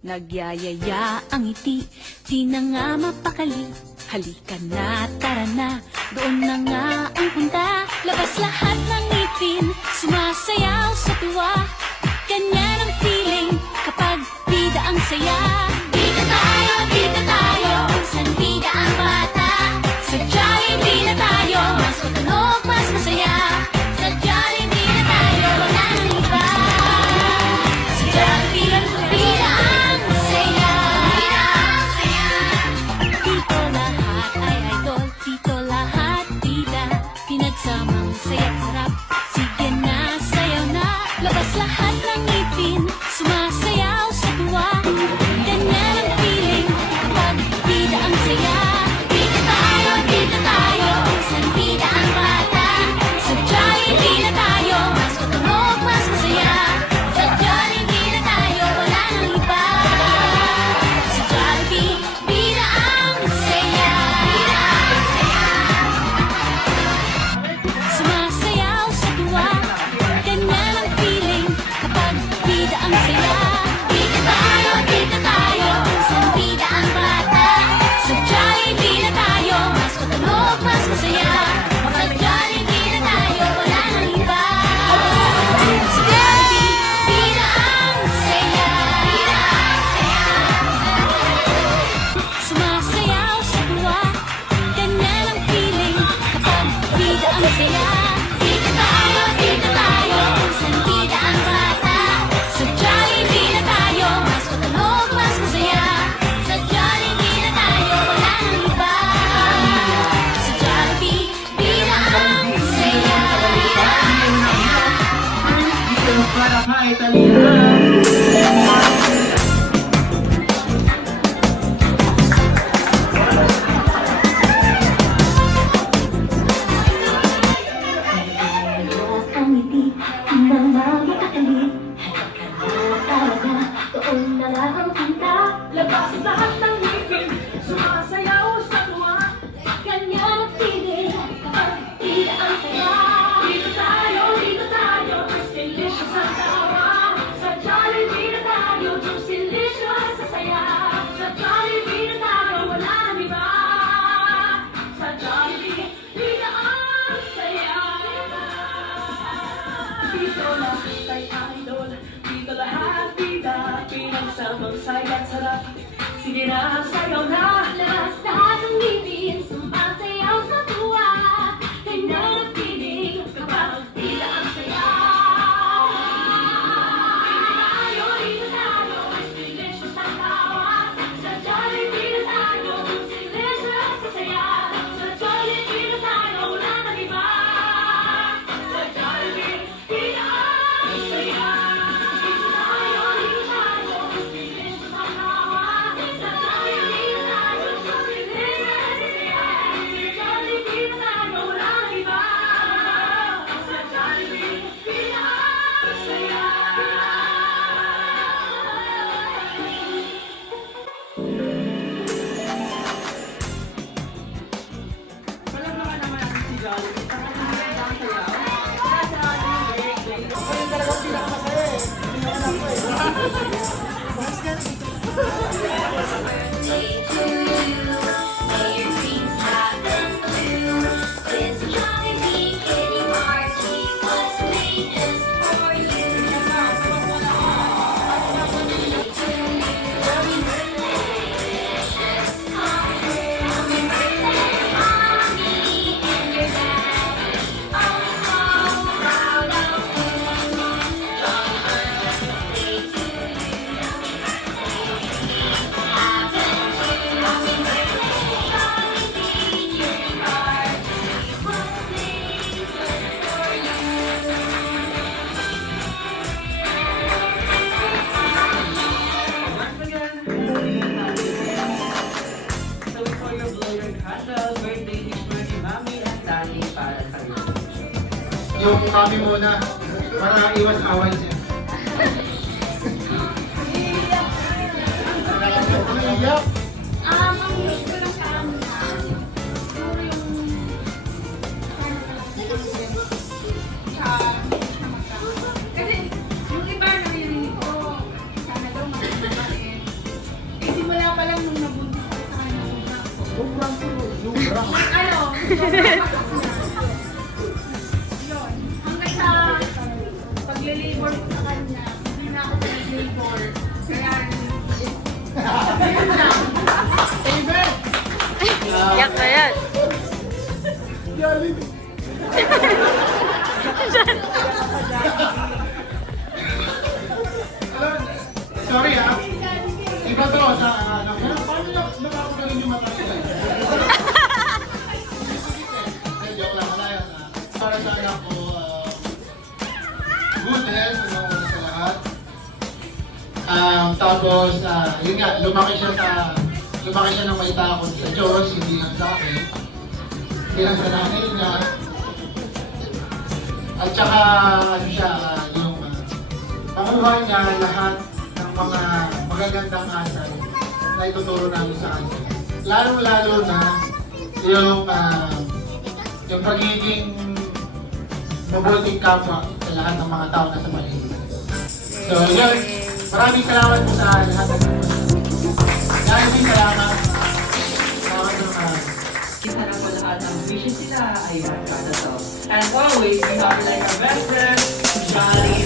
Nagyayaya ang ngiti, di na nga mapakali. Halika na, tara na, doon na nga ang punta. Labas lahat ng ngipin, sumasayaw sa tuwa. Ganyan ang feeling kapag bida ang saya. Bida tayo, kung saan bida ang bata. Sa Jollibee na tayo, mas matunog, mas masaya. Sa Jollibee na tayo, wala nang iba. Sa Jollibee, bida ang saya. Dito lahat ay idol, dito lahat bida. Pinagsamang saya't sarap, sige na, sayaw na. Labas lahat ng ngipin, sumasayaw sa tuwa. Ganyan ang feeling kapag bida ang saya. Bida tayo, kung saan bida ang bata. Sa Jollibee na tayo, mas matunog, mas masaya. Sa Jollibee na tayo, wala nang iba. Sa Jollibee, bida ang saya. Sumasayaw sa tuwa. Ganyan ang feeling kapag bida ang saya. Bida tayo, kung saan bida ang bata. Sa Jollibee na tayo, mas matunog, mas masaya. Sa Jollibee na tayo, wala nang iba. Sa Jollibee, bida ang saya. Sumasayaw sa tuwa. Ganyan ang feeling kapag bida ang saya. Bida tayo, kung saan bida ang bata. Sa Jollibee na tayo, mas matunog, mas masaya. Sa Jollibee na tayo, wala nang iba. Sa Jollibee, bida ang saya. Para maitalihan. Ang ngiti, di na nga mapakali. Halika na, tara na, doon na nga ang punta. Labas lahat ng ngipin, sumasayaw sa tuwa. Ganyan ang feeling kapag bida ang saya. Dito tayo, mas delicious ang tawa. Sa Jollibee na tayo, juice delicious sa saya. Sa Jollibee na tayo, wala nang iba. Sa Jollibee, bida ang saya. Dito lahat ay idol, dito lahat bida. Pinagsamang saya't sarap, sige na, sayaw na. Labas lahat ng ngipin, sumasayaw sa tuwa. Ganyan ang feeling kapag bida ang saya. Dito tayo, mas delicious ang tawa. Sa Jollibee na tayo, mas delicious sa saya. Sa Jollibee na tayo, wala nang iba. Sa Jollibee, bida ang saya. Dito tayo, mas delicious ang tawa. Sa Jollibee na tayo, mas delicious sa saya. Sa Jollibee na tayo, wala nang iba. Sa Jollibee, bida ang saya. Palamakan naman natin si Jollibee. Pakakaganda ang sayaw. Kaya sa ating break. Ako yung talagang pinakamasaya eh. Pinakanak ko eh. Once again, so before you blow your candle, birthday wish mo ni Mami at Daddy para sa iyo. Yung kami muna para iwas away siya. Iyak. Ang wish ko lang sa amin, siguro yung kasi yung iba na yun ko, sana daw maging Sobrang sobrang. Ano? Yun. Hanggang sa paglilibor ko sa kanya, hindi na ako paglilibor. Kaya, yun lang. Amen! Yak na yan. Sorry ah. Iba to sa ano. Paano nakakagaling yung mata nila? Joke lang, wala yun ah. Para sa anak ko, good health, una sa lahat. Tapos, yun nga, lumaki siya ng may takot sa Diyos, hindi lang sa akin. Hindi lang sa nanay niya. At saka, ano siya, yung makuha niya lahat ng mga magagandang asal na ituturo namin sa kanya. Lalong-lalo na yung pagiging mabuting kapwa sa lahat ng mga tao na sa paligid. So, yun. Maraming salamat po sa lahat ng maraming salamat. Salamat po marami. Sana po lahat ng wishes sila ay magkakato. And always, we have like a best friend, Johnny